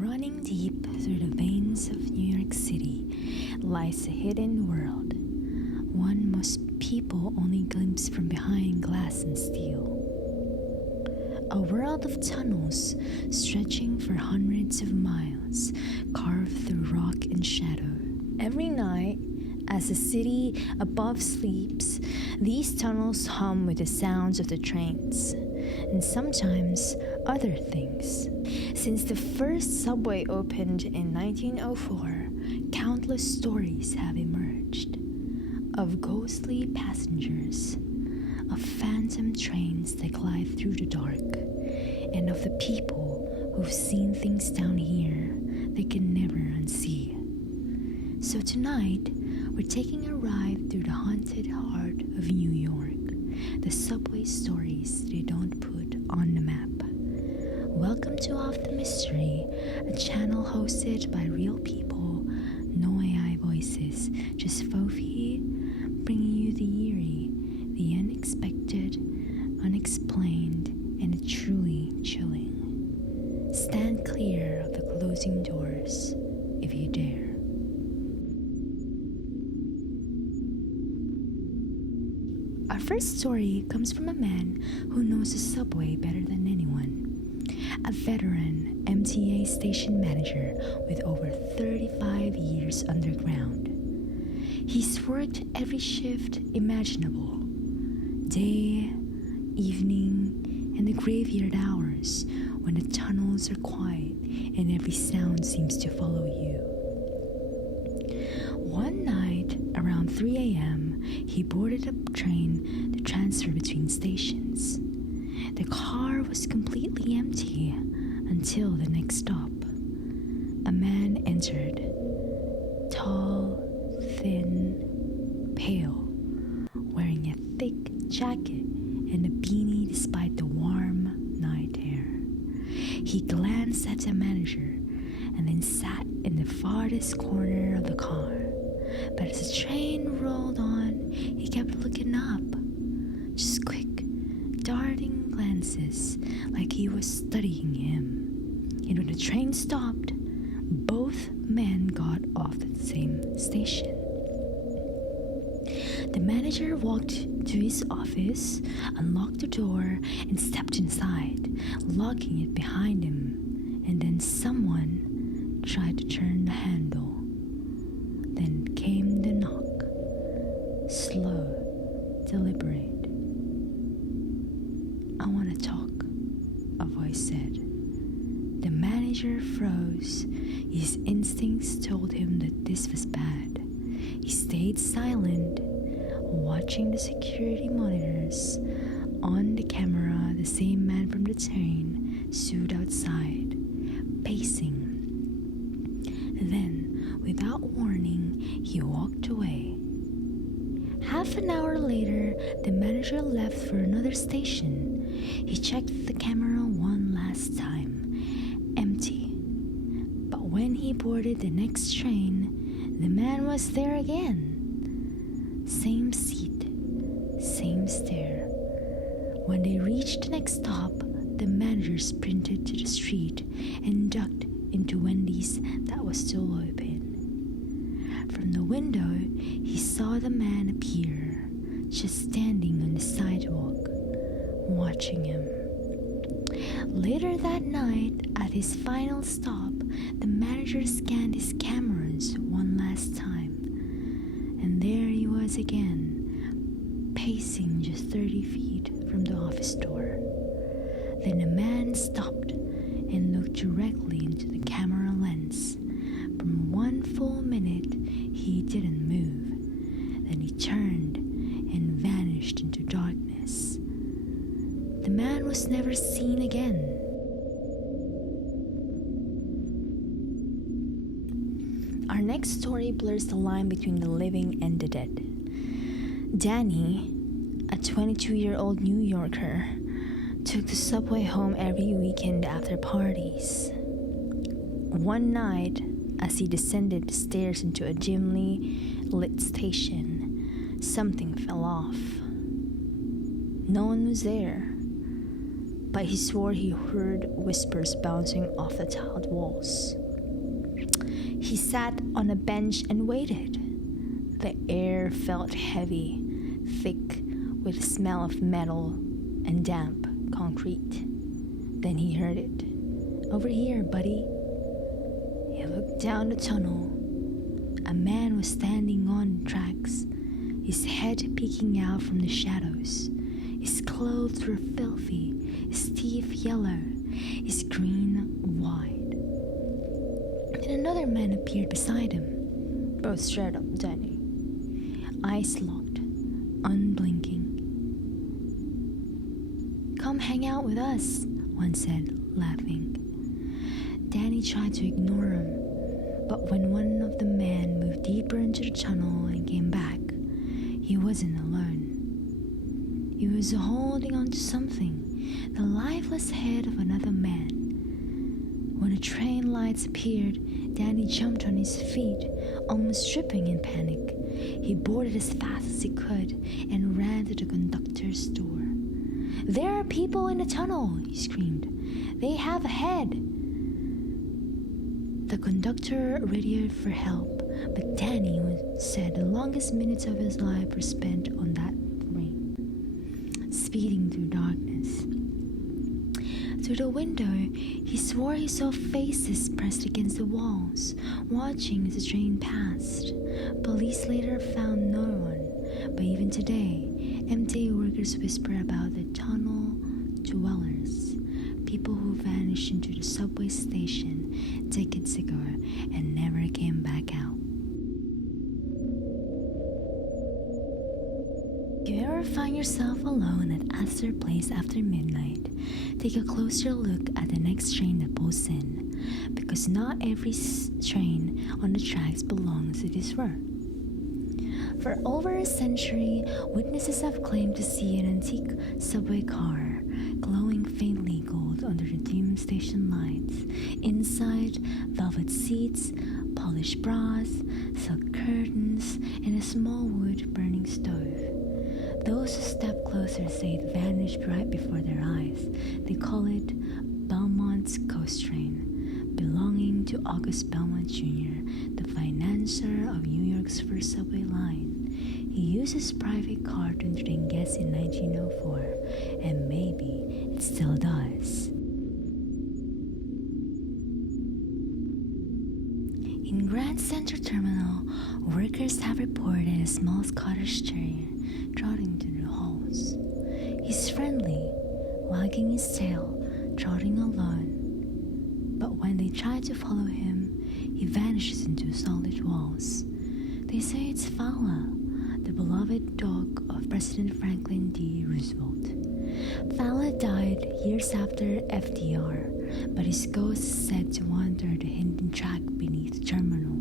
Running deep through the veins of New York City lies a hidden world, one most people only glimpse from behind glass and steel. A world of tunnels stretching for hundreds of miles, carved through rock and shadow. Every night, as the city above sleeps, these tunnels hum with the sounds of the trains, and sometimes other things. Since the first subway opened in 1904, countless stories have emerged of ghostly passengers, of phantom trains that glide through the dark, and of the people who've seen things down here they can never unsee. So tonight, we're taking a ride through the haunted heart of New York, the subway stories they don't put on the map. Welcome to Off the Mystery, a channel hosted by real people, no AI voices, just Fofi, bringing you the eerie, the unexpected, unexplained, and the truly chilling. Stand clear of the closing doors, if you dare. Our first story comes from a man who knows the subway better than anyone. A veteran MTA station manager with over 35 years underground. He's worked every shift imaginable, day, evening, and the graveyard hours when the tunnels are quiet and every sound seems to follow you. One night, around 3 a.m., he boarded a train to transfer between stations. The car was completely empty until the next stop. A man entered, tall, thin, pale, wearing a thick jacket and a beanie despite the warm night air. He glanced at the manager and then sat in the farthest corner of the car. But as the train rolled on, he kept looking up, just quick, darting glances like he was studying him. And when the train stopped, both men got off at the same station. The manager walked to his office, unlocked the door, and stepped inside, locking it behind him. And then someone tried to turn the handle. Then came the knock, slow, deliberate. "I want to talk," a voice said. The manager froze. His instincts told him that this was bad. He stayed silent, watching the security monitors. On the camera, the same man from the train stood outside, pacing. Then, without warning, he walked away. Half an hour later, the manager left for another station. He checked the camera one last time. Empty. But when he boarded the next train, the man was there again. Same seat, same stare. When they reached the next stop, the manager sprinted to the street and ducked into Wendy's that was still open. From the window, he saw the man appear, just standing on the sidewalk, watching him. Later that night, at his final stop, the manager scanned his cameras one last time. And there he was again, pacing just 30 feet from the office door. Then the man stopped and looked directly into the camera lens. For 1 full minute, he didn't move. Then he turned and vanished into darkness. The man was never seen again. Our next story blurs the line between the living and the dead. Danny, a 22-year-old New Yorker, took the subway home every weekend after parties. One night, as he descended the stairs into a dimly lit station, something fell off. No one was there, but he swore he heard whispers bouncing off the tiled walls. He sat on a bench and waited. The air felt heavy, thick, with the smell of metal and damp concrete. Then he heard it. "Over here, buddy." He looked down the tunnel. A man was standing on tracks, his head peeking out from the shadows. His clothes were filthy, his teeth yellow, his grin wide. Then another man appeared beside him. Both stared up Danny, eyes locked, unblinking. "Come hang out with us," one said, laughing. Danny tried to ignore him, but when one of the men moved deeper into the tunnel and came back, he wasn't alone. He was holding on to something, the lifeless head of another man. When the train lights appeared, Danny jumped on his feet, almost tripping in panic. He boarded as fast as he could and ran to the conductor's door. "There are people in the tunnel," he screamed. "They have a head." The conductor radioed for help, but Danny said the longest minutes of his life were spent on that train, speeding through darkness. Through the window, he swore he saw faces pressed against the walls, watching as the train passed. Police later found no one, but even today, MTA workers whisper about the tunnel dwellers, people who vanished into the subway station decades ago and never came back out. If you ever find yourself alone at Astor Place after midnight, take a closer look at the next train that pulls in, because not every train on the tracks belongs to this row. For over a century, witnesses have claimed to see an antique subway car glowing faintly gold under the dim station lights. Inside, velvet seats, polished brass, silk curtains, and a small wood burning stove. Those who step closer say it vanished right before their eyes. They call it Belmont's Ghost Train, belonging to August Belmont Jr., the financier of New York's first subway line. He used his private car to entertain guests in 1904, and maybe it still does. In Grand Central Terminal, workers have reported a small Scottish terrier trotting through the halls. He's friendly, wagging his tail, trotting alone. But when they try to follow him, he vanishes into solid walls. They say it's Fowler, the beloved dog of President Franklin D. Roosevelt. Fowler died years after FDR, but his ghost is said to wander the hidden track beneath the terminal.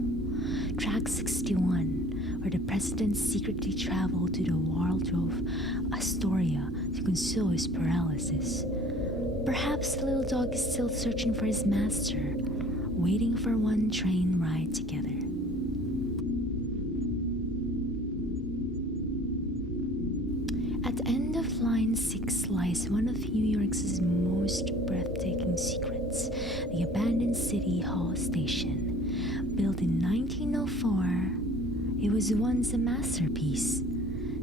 Track 61, where the president secretly traveled to the Waldorf Astoria to console his paralysis. Perhaps the little dog is still searching for his master, waiting for one train ride together. At the end of Line 6 lies one of New York's most breathtaking secrets, the abandoned City Hall Station. Built in 1904, it was once a masterpiece.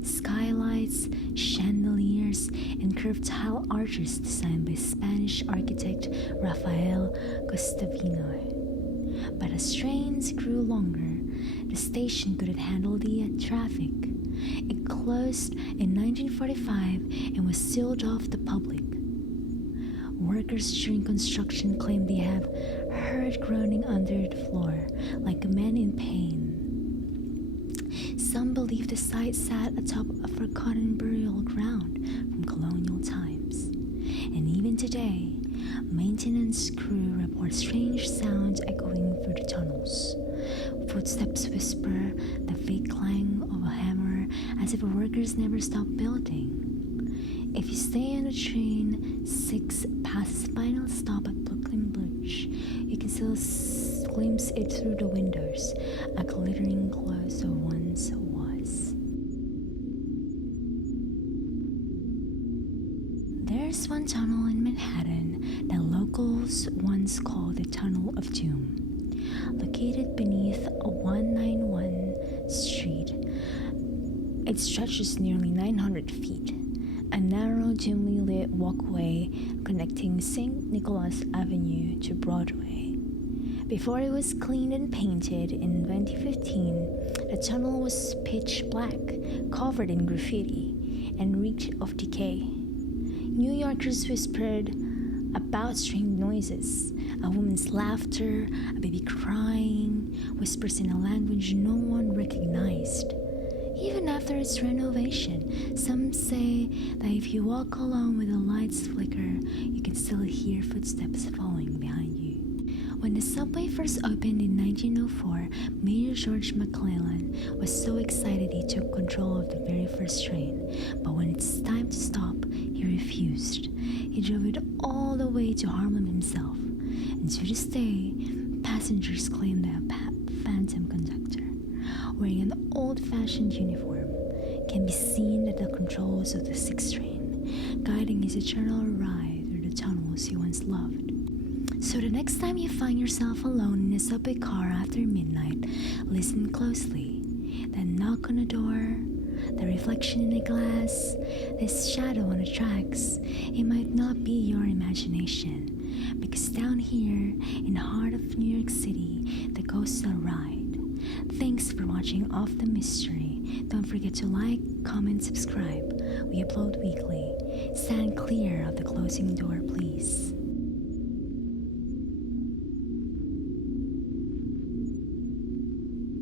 Skylights, chandeliers, and curved tile arches designed by Spanish architect Rafael Guastavino. But as trains grew longer, the station couldn't handle the traffic. It closed in 1945 and was sealed off the public. Workers during construction claimed they have heard groaning under the floor, like a man in pain. Some believe the site sat atop a forgotten burial ground from colonial times. And even today, maintenance crew report strange sounds echoing through the tunnels. Footsteps whisper, the fake clang of a hammer, as if workers never stop building. If you stay on the train 6 past its final stop at Brooklyn Bridge, you can still glimpse it through the windows, a glittering close of once was. There's one tunnel in Manhattan that locals once called the Tunnel of Doom. Located beneath a 191 Street, it stretches nearly 900 feet, a narrow, dimly lit walkway connecting St. Nicholas Avenue to Broadway. Before it was cleaned and painted in 2015, the tunnel was pitch black, covered in graffiti, and reeked of decay. New Yorkers whispered about strange noises, a woman's laughter, a baby crying, whispers in a language no one recognized. Even after its renovation, some say that if you walk along with the lights flicker, you can still hear footsteps following behind you. When the subway first opened in 1904, Mayor George McClellan was so excited he took control of the very first train. But when it's time to stop, he refused. He drove it all the way to Harlem himself. And to this day, passengers claim that a phantom conductor, wearing an old-fashioned uniform, can be seen at the controls of the 6th train, guiding his eternal ride through the tunnels he once loved. So the next time you find yourself alone in a subway car after midnight, listen closely. Then knock on the door, the reflection in the glass, this shadow on the tracks. It might not be your imagination, because down here in the heart of New York City, the ghosts are ride. Thanks for watching Off the Mystery. Don't forget to like, comment, subscribe. We upload weekly. Stand clear of the closing door, please.